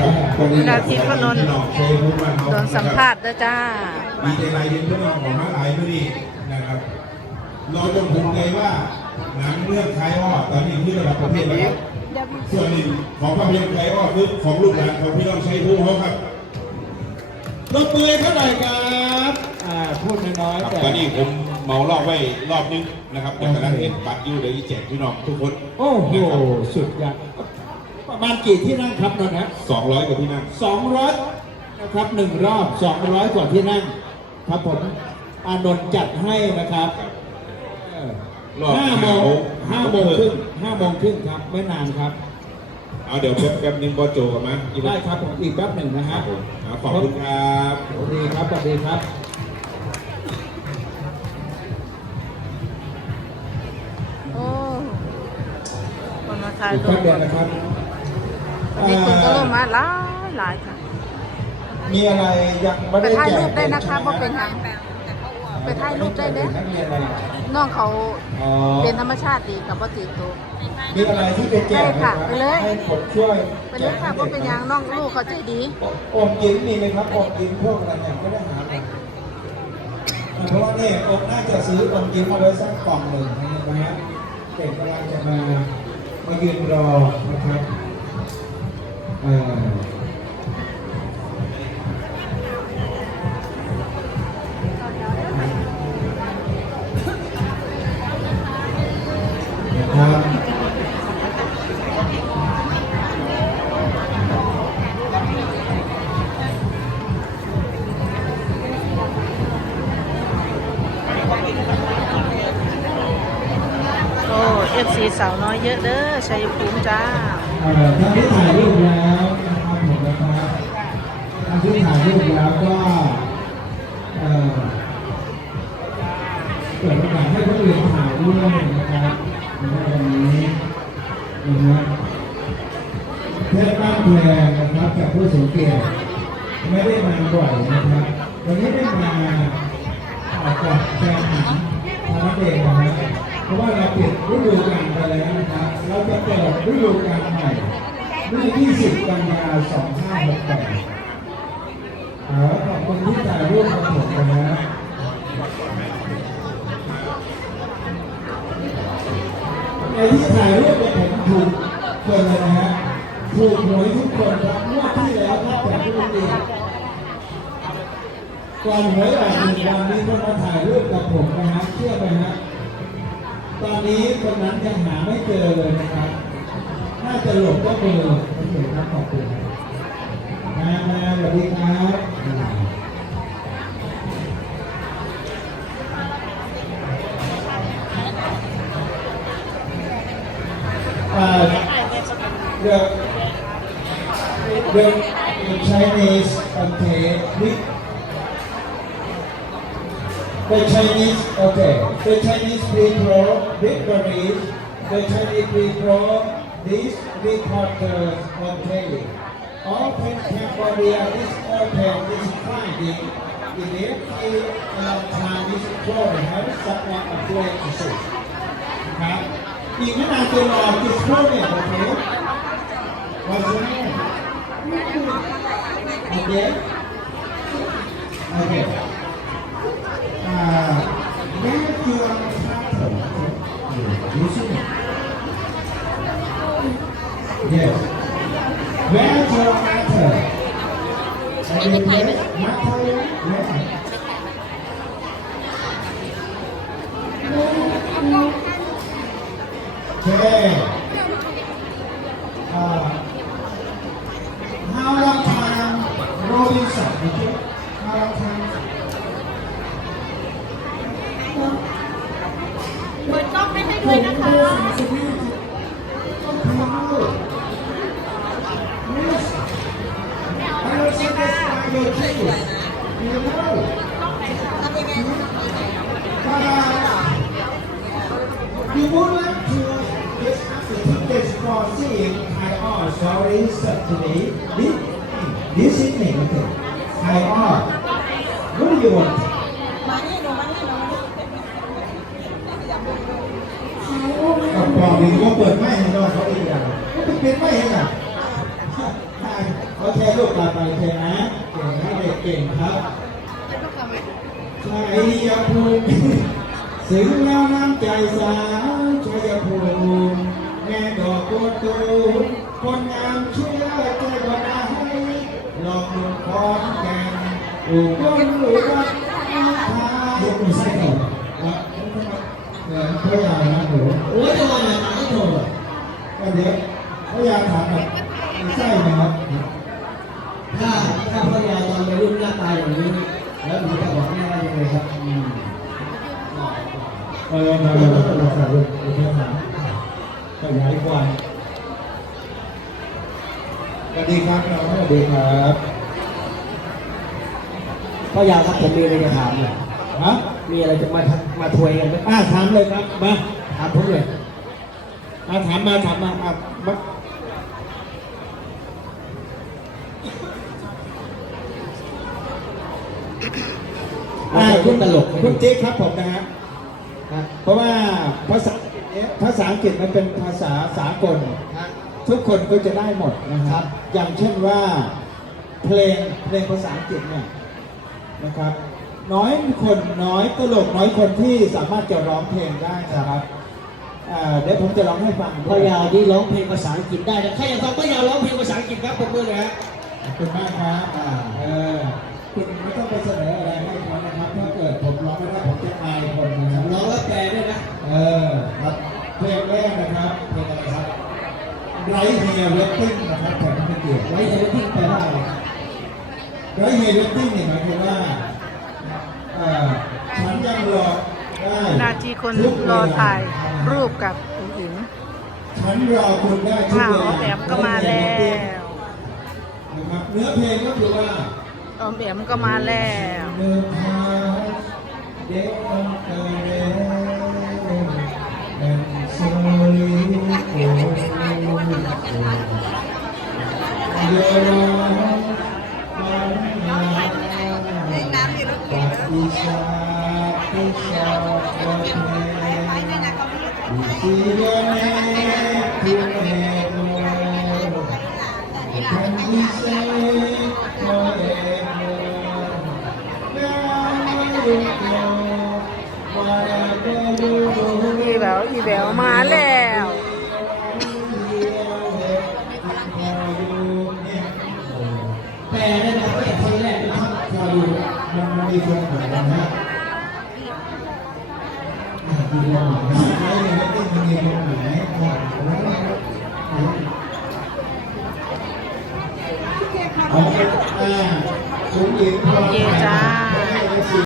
ดาวทิพย์พนนท์โดนสัมภาษณ์ด้วยจ้าดีใจไรเย็นพี่น้องของมาหลายมื่อนี้นะครับเราจงภูมิใจว่าหนังเรื่องคลายอ้อตอนนี้ที่ระดับประเทศแล้วส่วนหนึ่งของภาพยนตร์คลายอ้อคือของลูกหลานของพี่น้องชัยภูมิเขาครับรบมือเขาหน่อยครับอ่าพูดน้อยครับๆแต่ตอนนี้ผมเมารอบไว้รอบนึงนะครับแต่ตอนนั้นเห็นบัตรอยู่เดี๋ยวจะแจกพี่น้องทุกคน โอ้โหสุดยอด ประมาณกี่ที่นั่งครับนนท์ครับสองร้อยกว่าที่นั่งสองร้อยนะครับหนึ่งรอบสองร้อยกว่าที่นั่ง ครับผมอานนท์จัดให้นะครับเออรอบห้าโมงหาห้าโมงครึ่งห้าโมงครึ่งครับ ไม่นานครับ เอาเดี๋ยวแป๊บแป๊บนึงบอโจกับมาอีกได้ครับผมอีกแป๊บหนึ่งนะคครัรับบผมเอาขอบคุณครับสวัสดีครับสวัสดีครับโอ้คนมาถ่ายอีกรูแป๊บปเดียวนะครับ วันนี้คนก็เริ่มมาหลายหลายค่ะมีอะไรยังไม่ไปได้ถ่ายแจรูกปได้นะคะเพราะเป็นทางไปถ่ายรูปได้เด้มีอะไรน้องเขาอ๋อเป็นธรรมชาติดีกับปฏิตัว มีอะไรที่เป็นแจกไหมครับไปเลย ให้ผมช่วยไปเลยค่ะเพราะเป็นย่างน้องลูกเขาใจดี อมยิ้มมีไหมครับอมยิ้มพวกอะไรเนี่ยก็ได้หามาเพราะว่าเนี่ยอมน่าจะซื้ออมยิ้มเอาไว้สักกล่องหนึ่งนะฮะเด็กกำลังจะมามายืนรอนะครับ เซีสาวน้อยเยอะเด้อชัยภูมิจ้าเอ่อท่านที่ถ่ายรูปแล้วนะครับผมนะครับท่านที่ถ่ายรูปแล้วก็เอ่อเปิดโอกาสให้คนอื่นถ่ายด้วยนะครับในวันนี้นะฮะเทศบ้านแพงนะครับจากผู้สูงเกียรติไม่ได้มาบ่อยนะครับวันนี้ได้มาอาจจะแฟนหนัง พัฒนเองนะฮะเพราะว่าเราปิดฤดูกาลไปแล้วนะครับเราจะเปิดฤดูกาลใหม่เมื่อ20 กันยายน2568เอขอบคุณที่ถ่ายรูปกับผมนะฮะไอ้ที่ถ่ายรูปกับผมถูกคนเลยนะฮะถูกหวยทุกคนครับงวดที่แล้วครับแต่ไม่ดี ก่อนหวยออกหนึ่งวันนี้ก็มาถ่ายรูปกับผมนะฮะเชื่อไหมฮะตอนนี้คนนั้นยังหาไม่เจอเลยนะครับน่าจะหลบก็เบอร์โอเคครับขอบคุณครับมามาสวัสดีครับอ่า the the the Chinese okay we- The Chinese, okay, the Chinese people, victories, the Chinese people, these reporters, okay. Open Cambodia is open, is finding, immediately uh, time is growing, have someone afraid to see. ครับอีกไม่นานจะรอจิตพูดเนี่ยโอเควันนี้โอเคโอเค 자, 매주랑 사포. 무슨? 예. 매주랑 사포. Entertainment. Okay. Uh, how long time Robinson? Okay. How long time? กล้องไม่ให้ด้วยนะคะ You would like to get the tickets for seeing Thai Art Story Saturday this, this evening, okay? Thai Art. What do you want? กับองนี้ก็เปิดไม่ให้น้องเขาอีกอย่างก็เป็นไม่ให้อะใช่โอโอเคลูกต่อไปเทนะเก่งนะเด็กเก่งครับชัยภูมิถึงแล้วน้ำใจสาวชัยภูมิแม่ดอกบัวตูมคนงามเชื่อใจบ่ได้หลอกลวงคอนแก่นอุบลอุบัติมาทาย กมือใส่ก่อนครับเดี๋ยวเขาอยากนะหนูโอ้ยจะมาไหนไม่โทรก็เดี๋ยวเขาอยากถามแบบใช่ไหมครับถ้าถ้าภรรยาตอนวัยรุ่นหน้าตาอย่างนี้ แล้วหนูจะบอกแม่ว่ายังไงครับอืมเออมาเลยมาเลยมาเลยมาเลยมาขยายความสวัสดีครับน้องสวัสดีครับพ่อยาวครับผมมีอะไรจะถามเนี่ย ฮะมีอะไรจะมาทักมาทวยกันไหมอ่าถามเลยครับมาถามผมเลยอ่าถามมาถามมามามาอ่าคุณตลกคุณจิ๊กครับผมนะฮะครับเพราะว่าภาษาภาษาอังกฤษมันเป็นภาษาสากลครับทุกคนก็จะได้หมดนะครับ อย่างเช่นว่าเพลงเพลงภาษาอังกฤษเนี่ยนะครับ น้อยคนน้อยตลกน้อยคนที่สามารถจะร้องเพลงได้นะครับอ่าเดี๋ยวผมจะร้องให้ฟังพ่อยาวที่ร้องเพลงภาษาอังกฤษได้นะใครอยากฟังพ่อยาวร้องเพลงภาษาอังกฤษครับผมมือเลยฮะขอบคุณมากครับอ่าเออคุณไม่ต้องไปเสนออะไรให้เขานะครับถ้าเกิดผมร้องไม่ได้ผมจะอายคนนะครับร้องแล้วแปลด้วยนะเออครับเพลงแรกนะครับเพลงอะไรครับไรเฮียเวทติ้งนะครับแขกผู้เกียรติไว้เทปที่แปลว่าอะไรไรเฮียเวทติ้งเนี่ยหมายถึงว่าเอ่อฉันยังรอได้ นาทีคนทุกเวรลอถ่ายรูปกับอุ๋งอิ๋งฉันรอคุณได้ทุกว้าวเวลาแอมก็มาแล้วนะครับเนื้อเพลงก็คือว่าออมแอมก็มาแล้วเดินทางเด็กมันเกิดแล้วแอนโซลิโกเยอะมันมาปัดอีชาอีชาวันเมสีเดือนเมฆที่เมฆโล Can we say forever? อีแววอีแววมาแล้วแปลได้ไหมเพลงคน แรกนะครับมันมีคนเหมือนกันนะ ดูว่าไม่ได้ไม่ได้มีคนไหนเอาอ่าคุณหญิงพอโอเคจ้า